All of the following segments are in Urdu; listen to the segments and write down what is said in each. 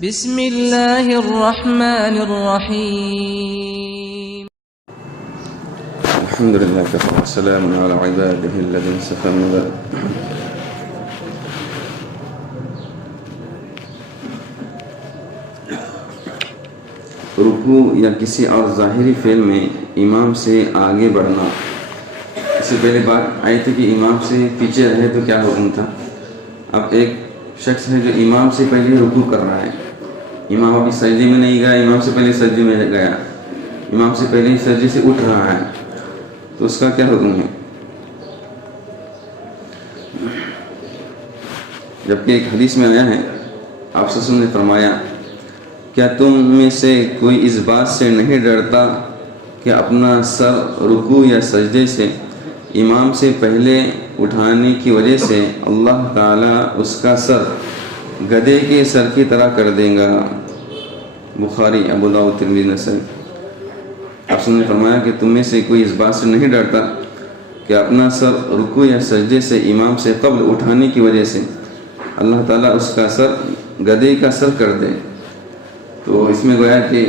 بسم اللہ الرحمن الرحیم الحمد لله كفى وسلام على عباده الذين اصطفى من بعد. رکوع یا کسی اور ظاہری فعل میں امام سے آگے بڑھنا. اس سے پہلے بات آئی تھی کہ امام سے پیچھے رہے تو کیا حکم تھا. اب ایک شخص ہے جو امام سے پہلے رکوع کر رہا ہے، امام ابھی سجدے میں نہیں گیا، امام سے پہلے سجدے میں گیا، امام سے پہلے ہی سجدے سے اٹھ رہا ہے، تو اس کا کیا حکم ہے؟ جبکہ ایک حدیث میں آیا ہے، آپ صلی اللہ علیہ وسلم نے فرمایا، کیا تم میں سے کوئی اس بات سے نہیں ڈرتا کہ اپنا سر رکوع یا سجدے سے امام سے پہلے اٹھانے کی وجہ سے اللہ تعالیٰ اس کا سر گدھے کے سر کی طرح کر دے گا. بخاری، ابو داؤد، ترمذی، نسائی. آپ نے فرمایا کہ تم میں سے کوئی اس بات سے نہیں ڈرتا کہ اپنا سر رکوع یا سجدے سے امام سے قبل اٹھانے کی وجہ سے اللہ تعالیٰ اس کا سر گدھے کا سر کر دے. تو اس میں گویا کہ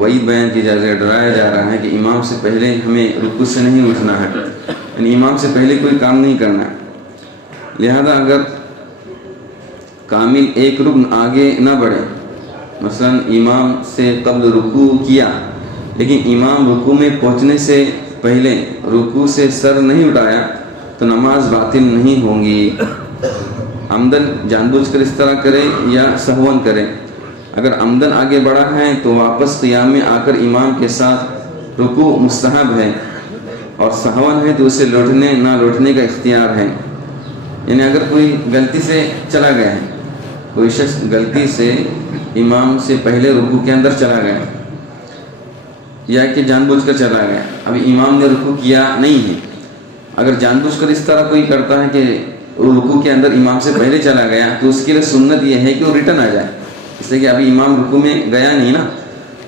وعید بیان کی جا رہی ہے، ڈرایا جا رہا ہے کہ امام سے پہلے ہمیں رکوع سے نہیں اٹھنا ہے، یعنی امام سے پہلے کوئی کام نہیں کرنا ہے. لہذا اگر کامل ایک رکن آگے نہ بڑھے، مثلا امام سے قبل رکوع کیا لیکن امام رکوع میں پہنچنے سے پہلے رکوع سے سر نہیں اٹھایا تو نماز باطل نہیں ہوگی. عمدن جان بوجھ کر اس طرح کرے یا سہون کرے. اگر عمدن آگے بڑھا ہے تو واپس قیام میں آ کر امام کے ساتھ رکوع مستحب ہے، اور سہون ہے تو اسے لوٹنے نہ لوٹنے کا اختیار ہے. یعنی اگر کوئی غلطی سے چلا گیا ہے، کوئی شخص غلطی سے امام سے پہلے رکوع کے اندر چلا گیا یا کہ جان بوجھ کر چلا گیا، ابھی امام نے رکوع کیا نہیں ہے، اگر جان بوجھ کر اس طرح کوئی کرتا ہے کہ وہ رکوع کے اندر امام سے پہلے چلا گیا تو اس کے لیے سنت یہ ہے کہ وہ ریٹرن آ جائے، اس لیے کہ ابھی امام رکوع میں گیا نہیں نا،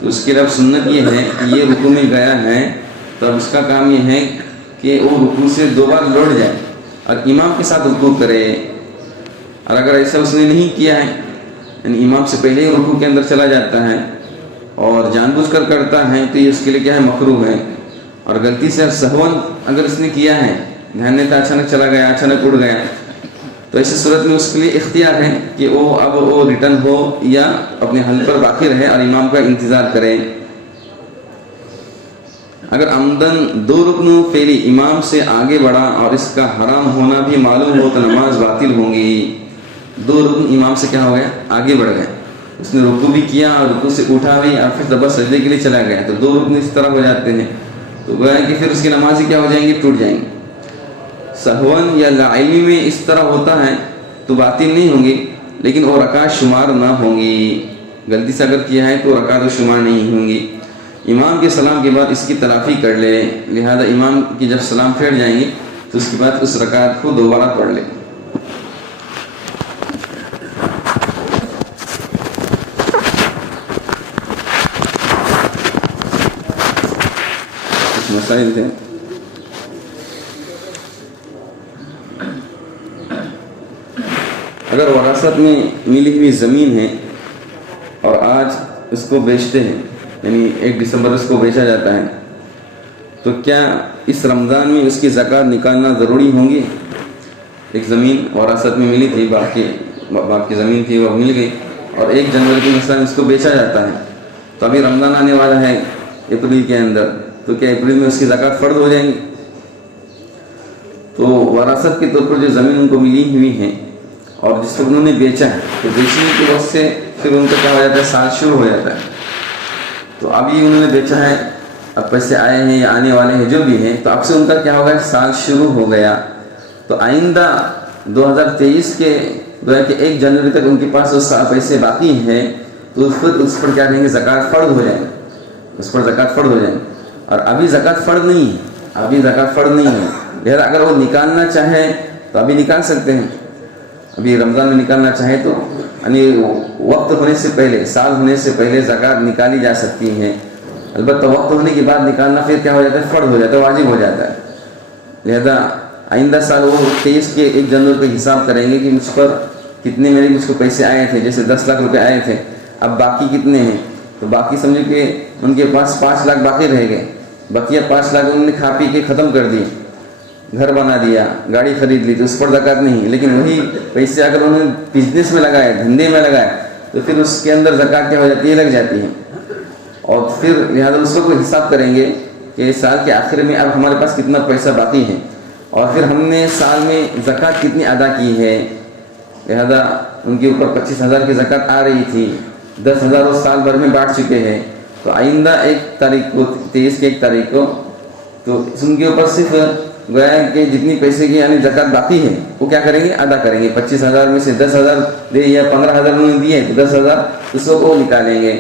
تو اس کے لیے اب سنت یہ ہے کہ یہ رکوع میں گیا ہے تو اب اس کا کام یہ ہے کہ وہ رکوع سے دو بار لوٹ جائے اور امام کے ساتھ رکوع کرے. اور اگر ایسا اس نے نہیں کیا ہے، یعنی امام سے پہلے ہی رکوع کے اندر چلا جاتا ہے اور جان بوجھ کر کرتا ہے تو یہ اس کے لیے کیا ہے، مکروہ ہے. اور غلطی سے سہون اگر اس نے کیا ہے، دھیان نہیں تھا، اچانک چلا گیا، اچانک اٹھ گیا، تو ایسی صورت میں اس کے لیے اختیار ہے کہ وہ ریٹرن ہو یا اپنے حل پر باقی رہے اور امام کا انتظار کرے. اگر عمدن دو رکن فعلی امام سے آگے بڑھا اور اس کا حرام ہونا بھی معلوم ہو تو نماز باطل ہوگی. دو رکن امام سے کیا ہو گیا، آگے بڑھ گئے، اس نے رکوع بھی کیا اور رکوع سے اٹھا بھی اور پھر دوبارہ سجدے کے لیے چلا گیا، تو دو رکن اس طرح ہو جاتے ہیں تو گویا کہ پھر اس کی نماز ہی کیا ہو جائیں گی، ٹوٹ جائیں گی. سہون یا لاعلمی میں اس طرح ہوتا ہے تو باطل نہیں ہوں گی لیکن وہ رکعت شمار نہ ہوں گی. غلطی سے اگر کیا ہے تو رکعت شمار نہیں ہوں گی. امام کے سلام کے بعد اس کی تلافی کر لے، لہذا امام کی جب سلام پھیر جائیں گے تو اس کے بعد اس رکعت کو دوبارہ پڑھ لے. کچھ مسائل تھے. اگر وراثت میں ملی ہوئی زمین ہے اور آج اس کو بیچتے ہیں، یعنی 1 دسمبر اس کو بیچا جاتا ہے، تو کیا اس رمضان میں اس کی زکوٰۃ نکالنا ضروری ہوں گی؟ ایک زمین وراثت میں ملی تھی، باقی زمین تھی وہ مل گئی اور 1 جنوری کو مثلا اس کو بیچا جاتا ہے، تو ابھی رمضان آنے والا ہے اپریل کے اندر، تو کیا اپریل میں اس کی زکوٰۃ فرض ہو جائیں گی؟ تو وراثت کے طور پر جو زمین ان کو ملی ہوئی ہے اور جس وقت انہوں نے بیچا ہے تو بیچنے کے وقت سے پھر ان کا کیا ہو جاتا ہے، سال شروع ہو جاتا ہے. تو ابھی انہوں نے بیچا ہے، اب پیسے آئے ہیں یا آنے والے ہیں جو بھی ہیں، تو اب سے ان کا کیا ہوگا، سال شروع ہو گیا. تو آئندہ 2023 کے 1 جنوری تک ان کے پاس اس پیسے باقی ہیں تو پھر اس پر کیا کہیں گے، زکوٰۃ فرض ہو جائے گی، اس پر زکوٰۃ فرض ہو جائے گی. اور ابھی زکوٰۃ فرض نہیں ہے، لہذا اگر وہ نکالنا چاہے تو ابھی نکال سکتے ہیں. ابھی رمضان میں نکالنا چاہے تو یعنی وقت ہونے سے پہلے، سال ہونے سے پہلے زکوٰۃ نکالی جا سکتی ہے. البتہ وقت ہونے کے بعد نکالنا پھر کیا ہو جاتا ہے، فرض ہو جاتا ہے، واجب ہو جاتا ہے. لہذا آئندہ سال وہ 23 کے 1 جنوری کا حساب کریں گے کہ مجھ پر کتنے میرے مجھ کو پیسے آئے تھے، جیسے 10 لاکھ روپے آئے تھے، اب باقی کتنے ہیں، تو باقی سمجھو کہ ان کے پاس 5 لاکھ باقی رہ گئے، بقیہ 5 لاکھ انہوں نے کھا پی کے ختم کر دیے، گھر بنا دیا، گاڑی خرید لی، تو اس پر زکوٰۃ نہیں. لیکن وہی پیسے اگر انہوں نے بزنس میں لگائے، دھندے میں لگائے، تو پھر اس کے اندر زکوٰۃ کیا ہو جاتی ہے، لگ جاتی ہے. اور پھر لہٰذا اس کو حساب کریں گے کہ سال کے آخر میں اب ہمارے پاس کتنا پیسہ باقی ہے، اور پھر ہم نے سال میں زکوٰۃ کتنی ادا کی ہے. لہذا ان کے اوپر 25,000 کی زکوٰۃ آ رہی تھی، 10,000 وہ سال بھر میں بانٹ چکے ہیں، تو آئندہ 1 تاریخ کو، 23 کی 1 تاریخ کو، تو ان کے اوپر صرف گویا کہ جتنی پیسے کی یعنی زکوٰۃ باقی ہے وہ کیا کریں گے، ادا کریں گے. 25,000 میں سے 10,000 دے یا 15,000 انہوں نے دیے، تو 10,000 اس کو نکالیں گے.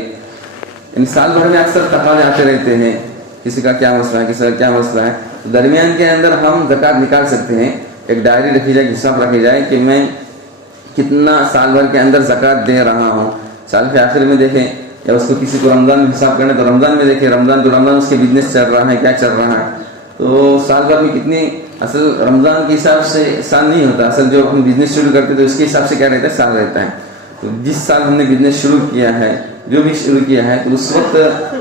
ان سال بھر میں اکثر تقاضے آتے رہتے ہیں، کسی کا کیا مسئلہ ہے، کسی کا کیا مسئلہ ہے، تو درمیان کے اندر ہم زکوٰۃ نکال سکتے ہیں. ایک ڈائری رکھی جائے، حساب رکھی جائے کہ میں کتنا سال بھر کے اندر زکوٰۃ دے رہا ہوں. سال کے آخر میں دیکھیں، یا اس کو کسی کو رمضان میں حساب کرنا تو رمضان میں دیکھیں، رمضان اس کے بزنس چل رہا ہے، کیا چل رہا ہے، تو سال بھر میں کتنی، اصل رمضان کے حساب سے سال نہیں ہوتا، اصل جو ہم بزنس شروع کرتے تو اس کے حساب سے کیا رہتا ہے، سال رہتا ہے. تو جس سال ہم نے بزنس شروع کیا ہے، جو بھی شروع کیا ہے، تو اس وقت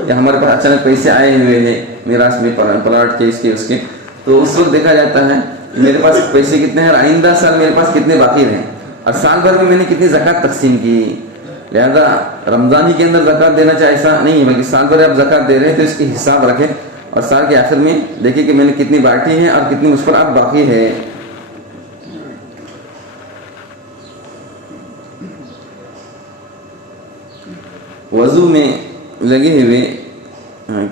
یا ہمارے پاس اچانک پیسے آئے ہوئے ہیں میراث میں، پلاٹ کے، اس کے، تو اس وقت دیکھا جاتا ہے کہ میرے پاس پیسے کتنے ہیں اور آئندہ سال میرے پاس کتنے باقی رہیں، اور سال بھر میں نے کتنی زکوٰۃ تقسیم کی. لہذا رمضان ہی کے اندر زکوٰۃ دینا چاہے ایسا نہیں ہے، بلکہ سال بھر آپ زکوٰۃ دے رہے ہیں تو اس کی حساب رکھیں، اور سال کے آخر میں دیکھیں کہ میں نے کتنی بانٹی ہے اور کتنی مجھ پر اب باقی ہے. وضو میں لگے ہوئے،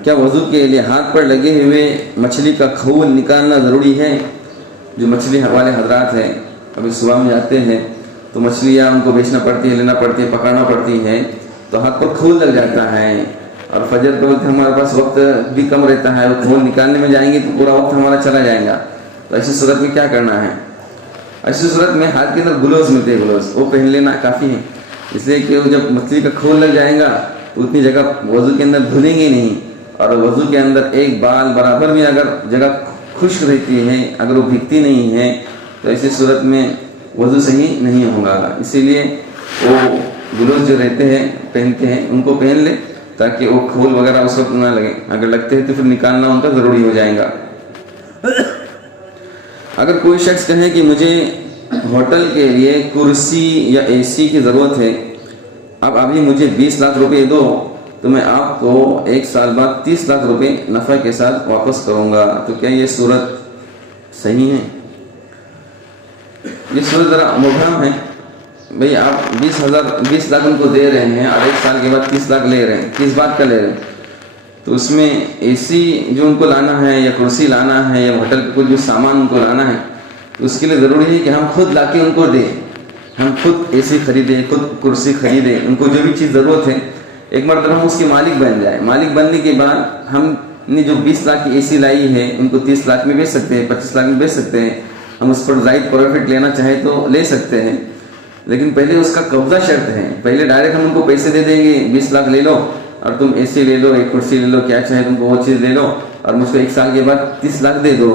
کیا وضو کے لیے ہاتھ پر لگے ہوئے مچھلی کا کھول نکالنا ضروری ہے؟ جو مچھلی والے حضرات ہیں، ابھی صبح میں جاتے ہیں تو مچھلیاں ان کو بیچنا پڑتی ہے، لینا پڑتی ہے، پکڑنا پڑتی ہے، تو ہاتھ پر کھول لگ جاتا ہے، اور فجر کے وقت ہمارے پاس وقت بھی کم رہتا ہے، وہ کھول نکالنے میں جائیں گے تو پورا وقت ہمارا چلا جائے گا. تو ایسی صورت میں کیا کرنا ہے؟ ایسی صورت میں ہاتھ کے اندر گلوز ملتے ہیں، گلوز وہ پہن لینا کافی ہے، اس لیے کہ وہ جب مچھلی کا کھول لگ جائے گا تو اتنی جگہ وضو کے اندر دھلیں گے نہیں، اور وضو کے اندر ایک بال برابر میں اگر جگہ خشک رہتی ہے، اگر وہ بھیگتی نہیں ہے، تو ایسی صورت میں وضو صحیح نہیں ہوگا. اسی لیے وہ گلوز جو رہتے ہیں پہنتے ہیں ان کو پہن لے تاکہ وہ کھول وغیرہ اس وقت نہ لگے، اگر لگتے ہیں تو پھر نکالنا ان کا ضروری ہو جائے گا. اگر کوئی شخص کہے کہ مجھے ہوٹل کے لیے کرسی یا اے سی کی ضرورت ہے، اب ابھی مجھے 20 لاکھ روپے دو تو میں آپ کو 1 سال بعد 30 لاکھ روپے نفع کے ساتھ واپس کروں گا، تو کیا یہ صورت صحیح ہے؟ یہ صورت ذرا مبہم ہے. بھئی آپ 20 لاکھ ان کو دے رہے ہیں اور 1 سال کے بعد 30 لاکھ لے رہے ہیں، کس بات کا لے رہے ہیں؟ تو اس میں اے سی جو ان کو لانا ہے یا کرسی لانا ہے یا ہوٹل کا کوئی جو سامان ان کو لانا ہے، تو اس کے لیے ضروری ہے کہ ہم خود لا کے ان کو دیں، ہم خود اے سی خریدیں، خود کرسی خریدیں، ان کو جو بھی چیز ضرورت ہے ایک مرتبہ ہم اس کے مالک بن جائیں. مالک بننے کے بعد ہم نے جو 20 لاکھ کی اے سی لائی ہے ان کو 30 لاکھ میں بیچ سکتے ہیں، 25 لاکھ میں بیچ سکتے ہیں، ہم اس پر زائد پروفٹ لینا چاہیں تو لے سکتے ہیں. لیکن پہلے اس کا قبضہ شرط ہے، پہلے ڈائریکٹ ہم ان کو پیسے دے دیں گے 20 لاکھ لے لو اور تم اے سی لے لو، ایک کرسی لے لو، کیا چاہے تم کو وہ چیز لے لو، اور مجھ کو 1 سال کے بعد 30 لاکھ دے دو.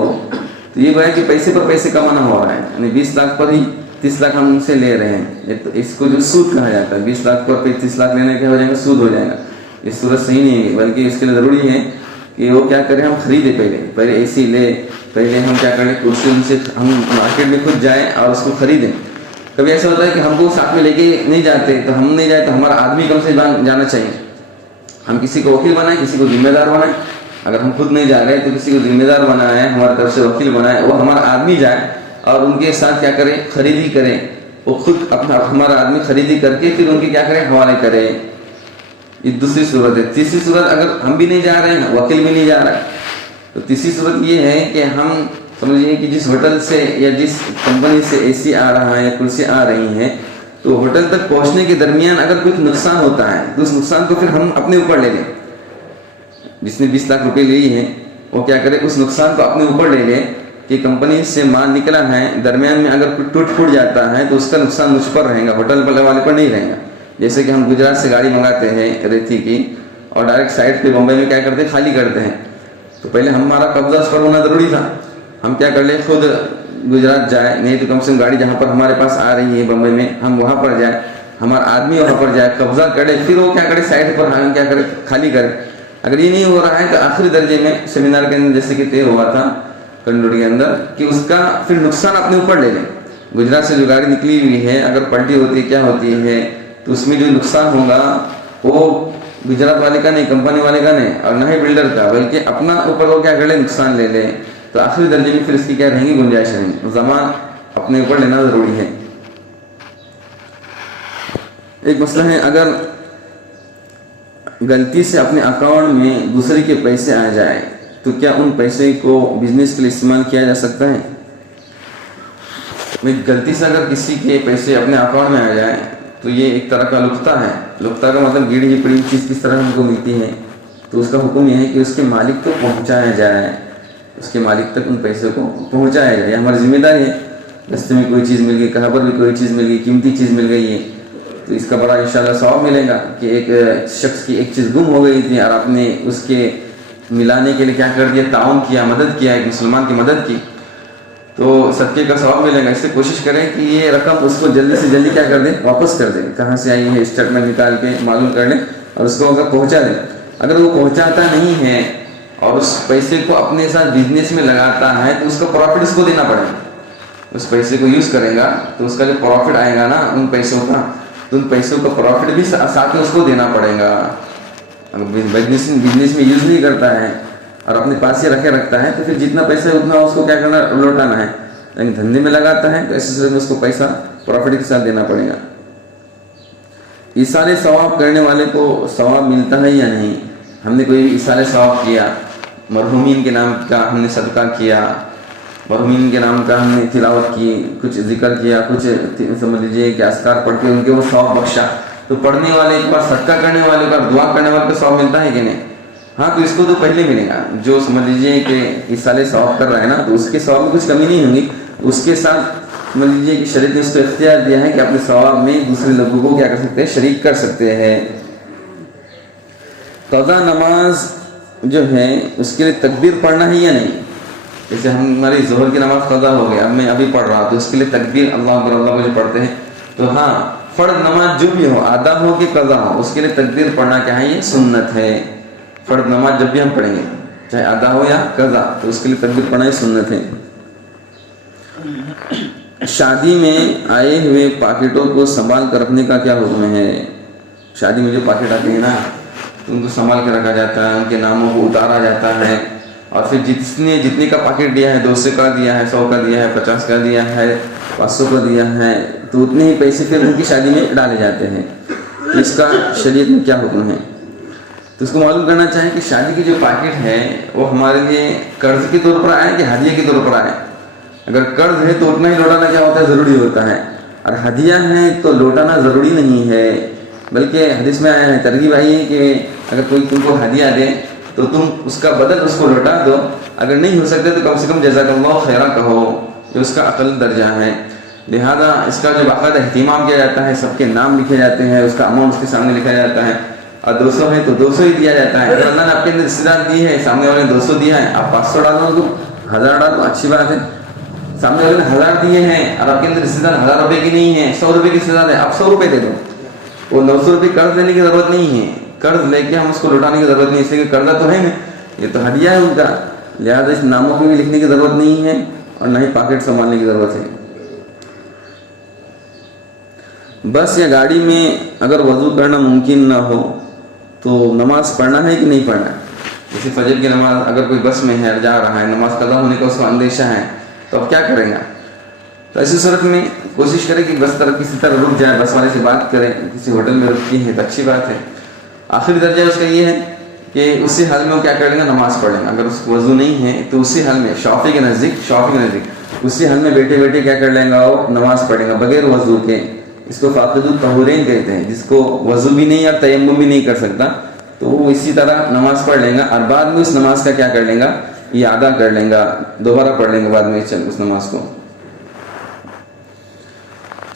تو یہ ہے کہ پیسے پر پیسے کمانا ہو رہا ہے، یعنی 20 لاکھ پر ہی 30 لاکھ ہم ان سے لے رہے ہیں. تو اس کو جو سود کہا جاتا ہے، 20 لاکھ پر 30 لاکھ لینے کیا ہو جائے گا، سود ہو جائے گا. یہ صورت صحیح نہیں ہے، بلکہ اس کے لیے ضروری ہے کہ وہ کیا کریں، ہم خریدیں، پہلے اے سی لے، پہلے ہم کیا کریں، کرسی ان سے ہم مارکیٹ میں خود جائیں اور اس کو خریدیں. کبھی ایسا ہوتا ہے کہ ہم کو ساتھ میں لے کے نہیں جاتے، تو ہم نہیں جائے تو ہمارا آدمی کم سے جانا چاہیے. ہم کسی کو وکیل بنائیں، کسی کو ذمہ دار بنائیں. اگر ہم خود نہیں جا رہے تو کسی کو ذمہ دار بنائیں، ہماری طرف سے وکیل بنائیں، وہ ہمارا آدمی جائے اور ان کے ساتھ کیا کرے، خریدی کریں. وہ خود اپنا ہمارا آدمی خریدی کر کے پھر ان کے کیا کریں، حوالے کریں. یہ دوسری صورت ہے. تیسری صورت، اگر ہم بھی نہیں جا رہے ہیں، وکیل بھی نہیں جا رہا ہے، تو تیسری صورت یہ ہے کہ ہم سمجھیے کہ جس ہوٹل سے یا جس کمپنی سے اے سی آ رہا ہے یا کرسی آ رہی ہیں، تو ہوٹل تک پہنچنے کے درمیان اگر کچھ نقصان ہوتا ہے تو اس نقصان کو پھر ہم اپنے اوپر لے لیں. جس نے 20 لاکھ روپے لی ہے وہ کیا کرے، اس نقصان کو اپنے اوپر لے لے کہ کمپنی سے مال نکلا ہے، درمیان میں اگر کچھ ٹوٹ پھوٹ جاتا ہے تو اس کا نقصان مجھ پر رہے گا، ہوٹل والے پر نہیں رہے گا. جیسے کہ ہم گجرات سے گاڑی منگاتے ہیں ریتی کی اور ڈائریکٹ سائٹ پہ بمبئی میں کیا کرتے ہیں، خالی کرتے ہیں، تو پہلے ہمارا قبضہ اس پر ہونا ضروری تھا. ہم کیا کر لیں، خود گجرات جائے, نہیں تو کم سے کم گاڑی جہاں پر ہمارے پاس آ رہی ہے بمبئی میں, ہم وہاں پر جائیں, ہمارا آدمی وہاں پر جائے, قبضہ کرے, پھر وہ کیا کرے سائڈ پر ہم کیا کرے خالی کرے. اگر یہ نہیں ہو رہا ہے تو آخری درجے میں سیمینار کے اندر جیسے کہ طے ہوا تھا کنڈوڑی کے اندر کہ اس کا پھر نقصان اپنے اوپر لے لیں. گجرات سے جو گاڑی نکلی ہوئی ہے اگر پلٹی ہوتی ہے کیا ہوتی ہے تو اس میں جو نقصان ہوگا وہ گجرات والے کا نہیں, کمپنی والے کا نہیں, اور نہ ہی بلڈر کا, بلکہ اپنا اوپر وہ کیا کر لے نقصان لے لے. تو آخری درجے میں پھر اس کی کیا رہیں گی گنجائش رہیں گی. ضمان اپنے اوپر لینا ضروری ہے. ایک مسئلہ ہے, اگر غلطی سے اپنے اکاؤنٹ میں دوسرے کے پیسے آ جائے تو کیا ان پیسے کو بزنس کے لیے استعمال کیا جا سکتا ہے؟ غلطی سے اگر کسی کے پیسے اپنے اکاؤنٹ میں آ جائیں تو یہ ایک طرح کا لقطہ ہے. لقطہ کا مطلب گیڑی ہی پڑی چیز کس طرح ہم کو ملتی ہے, تو اس کا حکم یہ ہے کہ اس کے مالک تک پہنچایا جائے, اس کے مالک تک ان پیسوں کو پہنچایا جائے. یہ ہماری ذمہ داری ہے. رستے میں کوئی چیز مل گئی, کہاں پر بھی کوئی چیز مل گئی, قیمتی چیز مل گئی ہے, تو اس کا بڑا انشاءاللہ ثواب ملے گا کہ ایک شخص کی ایک چیز گم ہو گئی تھی اور آپ نے اس کے ملانے کے لیے کیا کر دیا, تعاون کیا, مدد کیا, ایک مسلمان کی مدد کی, تو صدقے کا ثواب ملے گا. اس سے کوشش کریں کہ یہ رقم اس کو جلدی سے جلدی کیا کر دیں, واپس کر دیں. کہاں سے آئی ہے اسٹیٹمنٹ نکال کے معلوم کر لیں اور اس کو اگر پہنچا دیں. اگر وہ پہنچاتا نہیں ہے اور اس پیسے کو اپنے ساتھ بزنس میں لگاتا ہے تو اس کا پروفٹ اس کو دینا پڑے گا. اس پیسے کو یوز کرے گا تو اس کا جو پروفٹ آئے گا نا ان پیسوں کا, تو ان پیسوں کا پروفٹ بھی ساتھ میں اس کو دینا پڑے گا. اگر بزنس میں یوز نہیں کرتا ہے اور اپنے پاس ہی رکھتا ہے تو پھر جتنا پیسہ ہے اتنا اس کو کیا کرنا, لوٹانا ہے. لیکن دھندے میں لگاتا ہے تو ایسے صورت میں اس کو پیسہ پروفٹ کے ساتھ دینا پڑے گا. ایصال ثواب کرنے والے کو ثواب ملتا ہے یا نہیں؟ ہم نے کوئی بھی ایصال ثواب کیا, مرحومین کے نام کا ہم نے صدقہ کیا, مرحومین کے نام کا ہم نے تلاوت کی, کچھ ذکر کیا, کچھ سمجھ لیجیے کہ اذکار پڑھ کے ان کے وہ ثواب بخشا, تو پڑھنے والے ایک بار صدقہ کرنے والے کا دعا کرنے والے کو ثواب ملتا ہے کہ نہیں؟ ہاں, تو اس کو تو پہلے ملے گا. جو سمجھ لیجیے کہ ایصال ثواب کر رہا ہے نا تو اس کے ثواب میں کچھ کمی نہیں ہوگی. اس کے ساتھ سمجھ لیجیے کہ شریعت نے اس کو اختیار دیا ہے کہ اپنے ثواب میں دوسرے لوگوں کو کیا کر سکتے ہیں, شریک کر سکتے ہیں. قضا نماز جو ہے اس کے لیے تکبیر پڑھنا ہے یا نہیں؟ جیسے ہماری ظہر کی نماز قضا ہو گیا, اب میں ابھی پڑھ رہا تو اس کے لیے تکبیر اللہ اکبر اللہ کو جو پڑھتے ہیں, تو ہاں فرض نماز جو بھی ہو, آدھا ہو کہ قضا ہو, اس کے لیے تکبیر پڑھنا کیا ہے, یہ سنت ہے. فرض نماز جب بھی ہم پڑھیں گے چاہے آدھا ہو یا قضا تو اس کے لیے تکبیر پڑھنا یہ سنت ہے. شادی میں آئے ہوئے پاکٹوں کو سنبھال کر رکھنے کا کیا حکم ہے؟ شادی میں جو پاکٹ آتے ہیں نا تو ان کو سنبھال کے رکھا جاتا ہے, ان کے ناموں کو اتارا جاتا ہے, اور پھر جتنے کا پاکٹ دیا ہے, 200 کا دیا ہے, 100 کا دیا ہے, 50 کا دیا ہے, 500 کا دیا ہے, تو اتنے ہی پیسے پھر ان کی شادی میں ڈالے جاتے ہیں. اس کا شریعت میں کیا حکم ہے؟ تو اس کو معلوم کرنا چاہیں کہ شادی کی جو پاکٹ ہے وہ ہمارے لیے قرض کے طور پر آئے کہ ہدیے کے طور پر آئے. اگر قرض ہے تو اتنا ہی لوٹانا کیا ہوتا ہے, ضروری ہوتا ہے, اور ہدیہ ہے تو لوٹانا ضروری نہیں ہے. بلکہ حدیث میں آیا ہے, ترغیب آئی ہے کہ اگر کوئی تم کو ہدیہ دے تو تم اس کا بدل اس کو لوٹا دو, اگر نہیں ہو سکتے تو کم سے کم جزاک اللہ خیرہ کہو, جو اس کا اقل درجہ ہے. لہذا اس کا جو باقاعدہ اہتمام کیا جاتا ہے, سب کے نام لکھے جاتے ہیں, اس کا اماؤنٹ اس کے سامنے لکھا جاتا ہے, اور 200 ہے تو 200 ہی دیا جاتا ہے. اگر اللہ نے آپ کے اندر رشتے دار دی ہے, سامنے والے نے 200 دیا ہے, آپ 500 ڈالو تو 1000 ڈالو, اچھی بات ہے. سامنے والے نے 1000 دیے ہیں اور آپ کے اندر رشتے دار 1000 روپے کی نہیں ہے, 100 روپے کی رشتے دار ہے, آپ 100 روپے دے دو. وہ 900 روپے قرض لینے کی ضرورت نہیں ہے, قرض لے کے ہم اس کو لوٹانے کی ضرورت نہیں, اس لیے کہ قرضہ تو ہے نہیں, یہ تو ہدیہ ہے ان کا. لہٰذا اس ناموں کو بھی لکھنے کی ضرورت نہیں ہے اور نہ ہی پاکٹ سنبھالنے کی ضرورت ہے. بس یا گاڑی میں اگر وضو کرنا ممکن نہ ہو تو نماز پڑھنا ہے کہ نہیں پڑھنا؟ جیسے فجر کی نماز اگر کوئی بس میں ہے, جا رہا ہے, نماز قضا ہونے کا اس کو اندیشہ ہے, تو اب کیا کریں گا؟ تو ایسی صورت میں کوشش کریں کہ بس کسی طرح رک جائے, بس والے سے بات کریں, کسی ہوٹل میں رکی ہے تو اچھی بات ہے. آخری درجہ اس کا یہ ہے کہ اسی حال میں وہ کیا کر لیں گا, نماز پڑھ لیں گا. اگر اس کو وضو نہیں ہے تو اسی حال میں شافعی کے نزدیک اسی حال میں بیٹھے بیٹھے کیا کر لیں گا, وہ نماز پڑھیں گا بغیر وضو کے. اس کو فاقد الطہورین کہتے ہیں, جس کو وضو بھی نہیں اور تیمم بھی نہیں کر سکتا, تو وہ اسی طرح نماز پڑھ لیں گا اور بعد میں اس نماز کا کیا کر لیں گا, یہ ادا کر لیں گا, دوبارہ پڑھ لیں گے بعد میں اس نماز کو.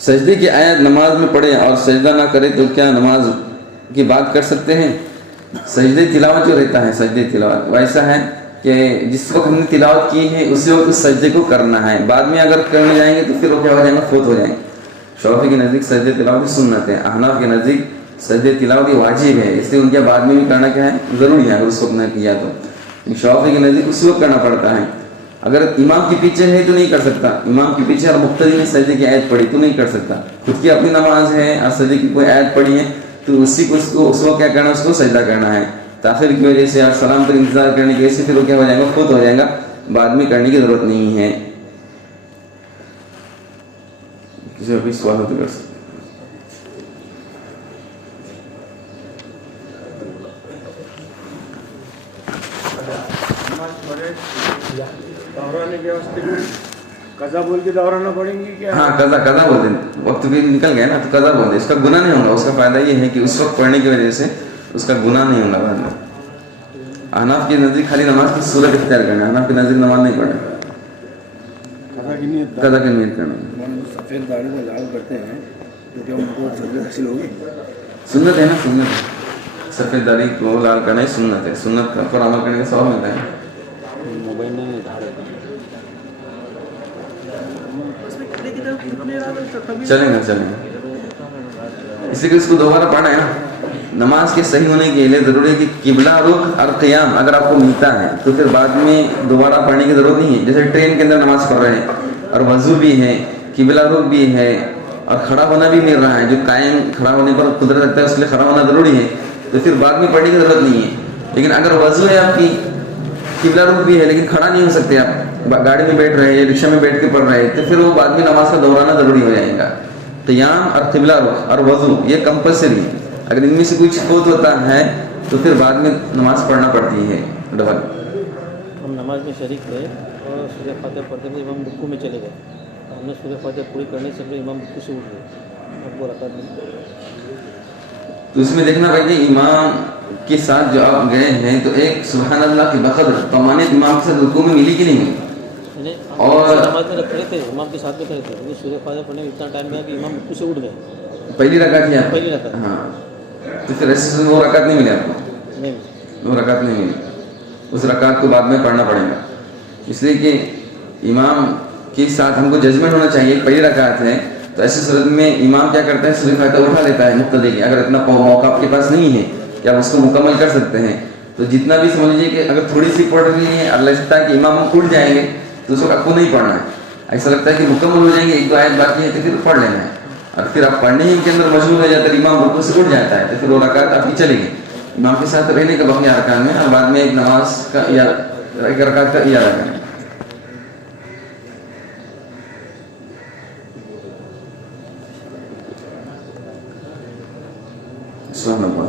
سجدے کی آیت نماز میں پڑھے اور سجدہ نہ کرے تو کیا نماز کی بات کر سکتے ہیں؟ سجدے تلاوت جو رہتا ہے, سجدے تلاوت ویسا ہے کہ جس وقت ہم نے تلاوت کی ہے اسی وقت اس سجدے کو کرنا ہے. بعد میں اگر کرنے جائیں گے تو پھر وہ کیا ہو جائیں گے, فوت ہو جائیں گے. شافعی کے نزدیک سجدے تلاوت سنت ہے, احناف کے نزدیک سجدے تلاوت واجب ہے, اس لیے ان کے بعد میں بھی کرنا کیا ہے, ضروری ہے. اگر اس وقت نہ کیا تو شافعی کے نزدیک اسی وقت کرنا پڑتا ہے. اگر امام کے پیچھے ہے تو نہیں کر سکتا, امام کے پیچھے اور مقتدی نے سجدے کی آیت پڑھی تو نہیں کر سکتا. خود کی اپنی نماز ہے اور سجدے کی کوئی آیت پڑھی ہے تو اسی کو اس وقت کیا کرنا, اس کو سجدہ کرنا ہے. تاخیر کی وجہ سے اور سلام تک انتظار کرنے کی وجہ سے پھر وہ کیا ہو جائے گا, فوت ہو جائے گا, بعد میں کرنے کی ضرورت نہیں ہے. کسی کا کوئی سوال ہو تو کر سکتے. قضا بول کے دہرانا پڑیں گی کیا؟ ہاں قضا بولتے ہیں, وقت بھی نکل گیا نا تو قضا بولتے ہیں. اس کا گناہ نہیں ہوگا, اس کا فائدہ یہ ہے کہ اس وقت پڑھنے کی وجہ سے اس کا گناہ نہیں ہوگا بعد میں. احناف کے نزدیک خالی نماز کی صورت اختیار کرنا ہے, احناف کے نزدیک نماز نہیں پڑھنا, قضا کی نیت کرنا. سفید داڑھی کو لال کرتے ہیں کیونکہ ان کو سجدہ حاصل ہوگی. سنت ہے نا, سنت ہے. سفید داڑھی کو لال کرنا ہی سنت ہے. سنت پر عمل کرنے کا ثواب ملتا ہے. موبائل میں چلیں گا. اس لیے کہ اس کو دوبارہ پڑھنا ہے نا. نماز کے صحیح ہونے کے لیے ضروری ہے کہ قبلہ رخ اور قیام اگر آپ کو ملتا ہے تو پھر بعد میں دوبارہ پڑھنے کی ضرورت نہیں ہے. جیسے ٹرین کے اندر نماز پڑھ رہے ہیں اور وضو بھی ہے, قبلہ رخ بھی ہے اور کھڑا ہونا بھی مل رہا ہے, جو قائم کھڑا ہونے پر قدرت رکھتا ہے اس لیے کھڑا ہونا ضروری ہے, تو پھر بعد میں پڑھنے کی ضرورت نہیں ہے. لیکن اگر وضو ہے آپ کی, قبلہ رخ بھی ہے لیکن کھڑا نہیں ہو سکتے آپ, گاڑی میں بیٹھ رہے ہیں یا رکشہ میں بیٹھ کے پڑھ رہے ہیں, تو پھر وہ بعد میں نماز کا دہرانا ضروری ہو جائے گا. قیام اور قبلہ رخ اور وضو یہ کمپلسری ہے. اگر ان میں سے کچھ فوت ہوتا ہے تو پھر بعد میں نماز پڑھنا پڑتی ہے ڈبل. ہم نماز میں شریک تھے اور سورہ فاتحہ پڑھتے ہوئے امام رکوع میں چلے گئے. ہم نے سورہ فاتحہ پوری کرنے سے پہلے امام رکوع سے اٹھ گئے اور وہ رکعت نہیں. تو اس میں دیکھنا بھائی کہ امام کے ساتھ جو آپ گئے ہیں تو ایک سبحان اللہ کی بقدر پمانت امام کے ساتھ رکوع میں ملی کہ نہیں ملی؟ اور نماز میں کھڑے تھے, امام کے ساتھ میں کھڑے تھے, وہ سورہ فاتحہ پڑھنے میں اتنا ٹائم گیا کہ امام رکوع سے اٹھ گئے. پہلی رکعت ہی آپ پہلی رکعت. ہاں, تو پھر ایسے وہ رکعت نہیں ملی آپ کو, نہیں وہ رکعت نہیں ملی. اس رکعت کو بعد میں پڑھنا پڑے گا, اس لیے کہ امام کے ساتھ ہم کو ججمنٹ ہونا چاہیے. پہلی رکعت ہے تو ایسی صورت میں امام کیا کرتا ہے, سورہ فاتحہ اٹھا لیتا ہے مقتدی کی. اگر اتنا موقع آپ کے پاس نہیں ہے کہ آپ اس کو مکمل کر سکتے ہیں تو جتنا بھی سمجھ لیجیے کہ اگر تھوڑی سی پڑھ رہی ہے اور لگتا ہے کہ امام اٹھ جائیں گے تو اس وقت آپ کو نہیں پڑھنا ہے. ایسا لگتا ہے کہ مکمل ہو جائیں گے, ایک دو آیت باقی ہے تو پھر پڑھ لینا ہے. اور پھر آپ پڑھنے ہی کے اندر مشغول ہو جاتا ہے, امام رکوع سے اٹھ جاتا ہے, تو پھر وہ رکعت آپ کی چلے گی. امام کے ساتھ رہنے کا بقیہ ارکان میں اور بعد میں ایک نماز کا ایک رکعت کا ارادہ کریں. سبحان اللہ.